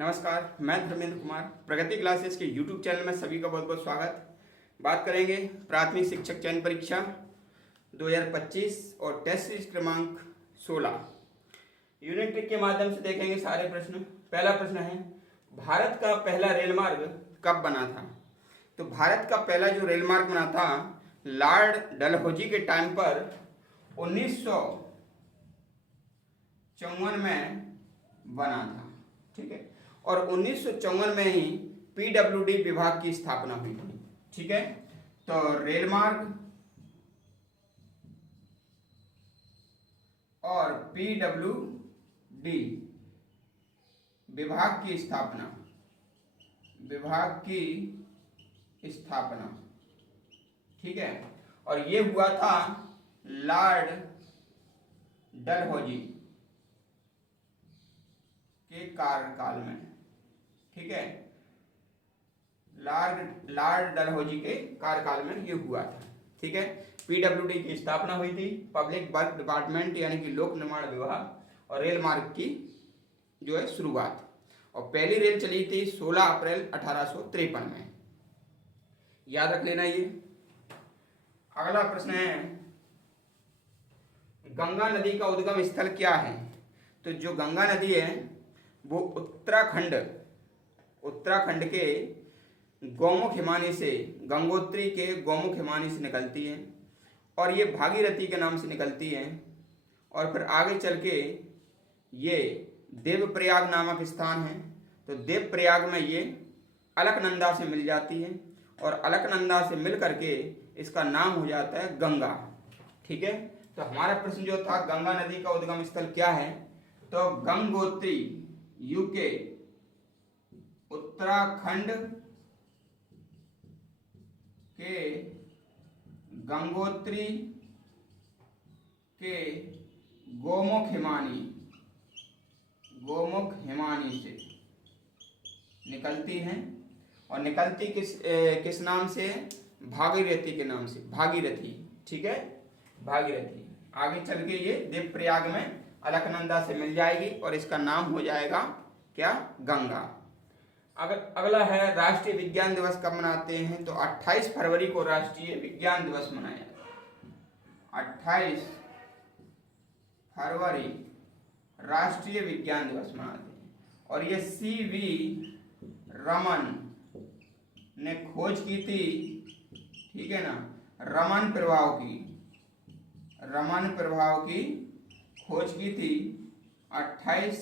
नमस्कार, मैं धर्मेंद्र कुमार। प्रगति क्लासेस के YouTube चैनल में सभी का बहुत बहुत स्वागत। बात करेंगे प्राथमिक शिक्षक चयन परीक्षा 2025 और टेस्ट सीरीज क्रमांक 16 यूनिट ट्रिक के माध्यम से देखेंगे सारे प्रश्न। पहला प्रश्न है, भारत का पहला रेल मार्ग कब बना था? तो भारत का पहला जो रेल मार्ग बना था लॉर्ड डलहौजी के टाइम पर 1954 में बना था। ठीक है, और 1954 में ही पीडब्ल्यूडी विभाग की स्थापना हुई थी। ठीक है, तो रेल मार्ग और पीडब्ल्यूडी विभाग की स्थापना ठीक है, और ये हुआ था लॉर्ड डलहौजी के कार्यकाल में। ठीक है, लॉर्ड डलहौजी के कार्यकाल में ये हुआ था। ठीक है, पीडब्ल्यूडी की स्थापना हुई थी, पब्लिक वर्क डिपार्टमेंट यानी कि लोक निर्माण विभाग, और रेल मार्ग की जो है शुरुआत। और पहली रेल चली थी 16 अप्रैल 1853 में। याद रख लेना ये। अगला प्रश्न है, गंगा नदी का उद्गम स्थल क्या है? तो जो गंगा नदी है वो उत्तराखंड के गौमुख हिमानी से, गंगोत्री के गौमुख हिमानी से निकलती है और ये भागीरथी के नाम से निकलती है, और फिर आगे चल के ये देवप्रयाग नामक स्थान है। तो देवप्रयाग में ये अलकनंदा से मिल जाती है और अलकनंदा से मिल करके इसका नाम हो जाता है गंगा। ठीक है, तो हमारा प्रश्न जो था गंगा नदी का उद्गम स्थल क्या है? तो गंगोत्री यूके उत्तराखंड के गंगोत्री के गोमुख हिमानी से निकलती हैं, और निकलती किस नाम से? भागीरथी के नाम से, भागीरथी। ठीक है, भागीरथी। आगे चल के ये देवप्रयाग में अलकनंदा से मिल जाएगी और इसका नाम हो जाएगा क्या? गंगा। अगला है, राष्ट्रीय विज्ञान दिवस कब मनाते हैं? तो 28 फरवरी को राष्ट्रीय विज्ञान दिवस मनाया जाता है। 28 फरवरी राष्ट्रीय विज्ञान दिवस मनाते हैं, और ये सीवी रमन ने खोज की थी। ठीक है ना, रमन प्रभाव की खोज की थी 28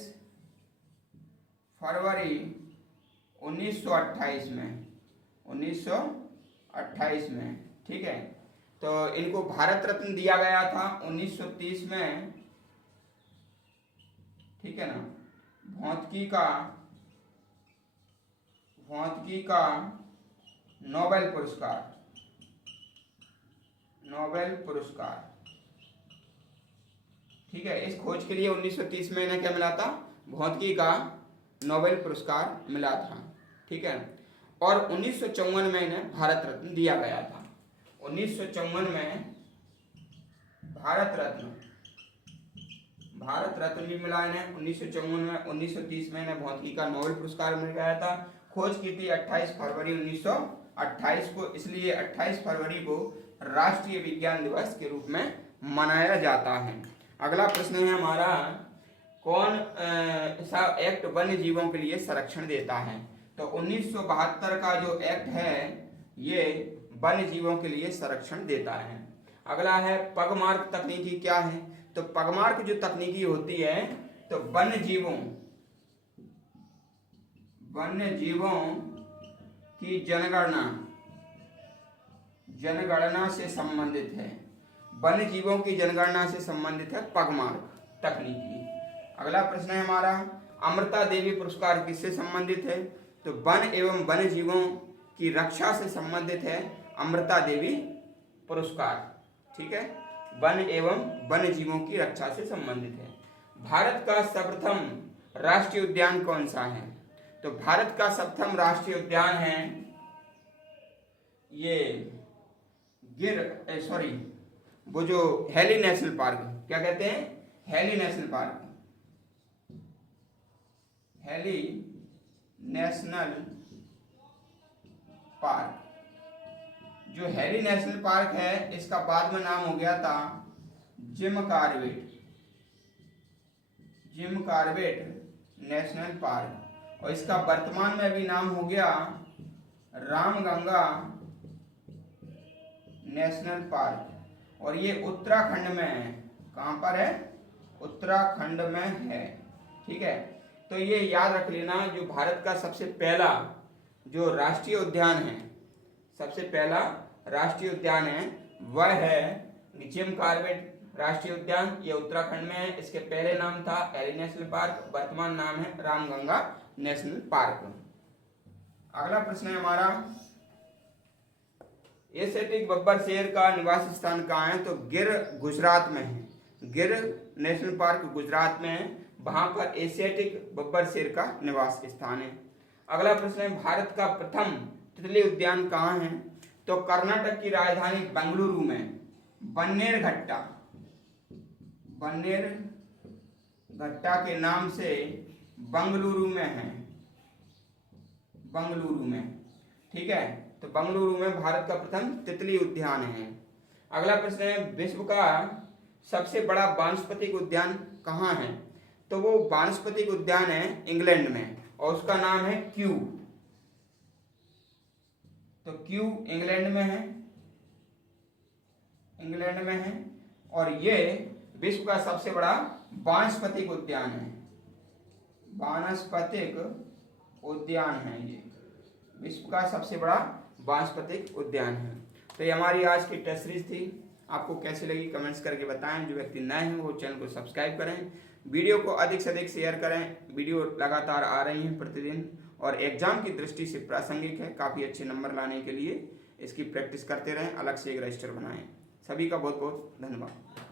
फरवरी 1928 में। ठीक है, तो इनको भारत रत्न दिया गया था 1930 में। ठीक है ना, भौतिकी का नोबेल पुरस्कार। ठीक है, इस खोज के लिए 1930 में इन्हें क्या मिला था? भौतिकी का नोबेल पुरस्कार मिला था। ठीक है, और 1954 में इन्हें भारत रत्न दिया गया था। 1954 में भारत रत्न भी मिला इन्हें 1954 में। 1930 में इन्हें भौतिकी का नोबेल पुरस्कार मिल गया था। खोज की थी 28 फरवरी 1928 को, इसलिए 28 फरवरी को राष्ट्रीय विज्ञान दिवस के रूप में मनाया जाता है। अगला प्रश्न है हमारा, कौन सा एक्ट वन्य जीवों के लिए संरक्षण देता है? तो 1972 का जो एक्ट है ये वन्य जीवों के लिए संरक्षण देता है। अगला है, पगमार्क तकनीकी क्या है? तो पगमार्क जो तकनीकी होती है तो वन्य जीवों की जनगणना से संबंधित है। वन्य जीवों की जनगणना से संबंधित है पगमार्क तकनीकी। अगला प्रश्न है हमारा, अमृता देवी पुरस्कार किससे संबंधित है? तो वन एवं वन्य जीवों की रक्षा से संबंधित है अमृता देवी पुरस्कार। ठीक है, वन एवं वन्य जीवों की रक्षा से संबंधित है। भारत का सर्वप्रथम राष्ट्रीय उद्यान कौन सा है? तो भारत का सर्वप्रथम राष्ट्रीय उद्यान है ये वो जो हेली नेशनल पार्क, क्या कहते हैं? Heli national park. Heli national park. जो हैरी नेशनल पार्क है इसका बाद में नाम हो गया था जिम कॉर्बेट नेशनल पार्क, और इसका वर्तमान में भी नाम हो गया रामगंगा नेशनल पार्क, और ये उत्तराखंड में है। कहां पर है? उत्तराखंड में है। ठीक है, तो ये याद रख लेना, जो भारत का सबसे पहला जो राष्ट्रीय उद्यान है, सबसे पहला राष्ट्रीय उद्यान है वह है जिम कॉर्बेट राष्ट्रीय उद्यान। ये उत्तराखंड में है। इसके पहले नाम था हैरी नेशनल पार्क, वर्तमान नाम है रामगंगा नेशनल पार्क। अगला प्रश्न है हमारा, एशियाटिक बब्बर शेर का निवास स्थान कहाँ है? तो गिर गुजरात में है। गिर नेशनल पार्क गुजरात में है, वहां पर एशियाटिक बब्बर शेर का निवास स्थान है। अगला प्रश्न है, भारत का प्रथम तितली उद्यान कहाँ है? तो कर्नाटक की राजधानी बेंगलुरु में बन्नेरघट्टा के नाम से बेंगलुरु में है। बेंगलुरु में, ठीक है, तो बेंगलुरु में भारत का प्रथम तितली उद्यान है। अगला प्रश्न है, विश्व का सबसे बड़ा वानस्पतिक उद्यान कहाँ है? तो वो वानस्पतिक उद्यान है इंग्लैंड में, और उसका नाम है क्यू। तो क्यू इंग्लैंड में है, और ये विश्व का सबसे बड़ा वानस्पतिक उद्यान है। वानस्पतिक उद्यान है, ये विश्व का सबसे बड़ा वानस्पतिक उद्यान है। तो ये हमारी आज की टेस्ट सीरीज थी। आपको कैसी लगी कमेंट्स करके बताएं। जो व्यक्ति नए हैं वो चैनल को सब्सक्राइब करें, वीडियो को अधिक से अधिक शेयर करें। वीडियो लगातार आ रही हैं प्रतिदिन, और एग्जाम की दृष्टि से प्रासंगिक है। काफ़ी अच्छे नंबर लाने के लिए इसकी प्रैक्टिस करते रहें, अलग से एक रजिस्टर बनाएं। सभी का बहुत बहुत धन्यवाद।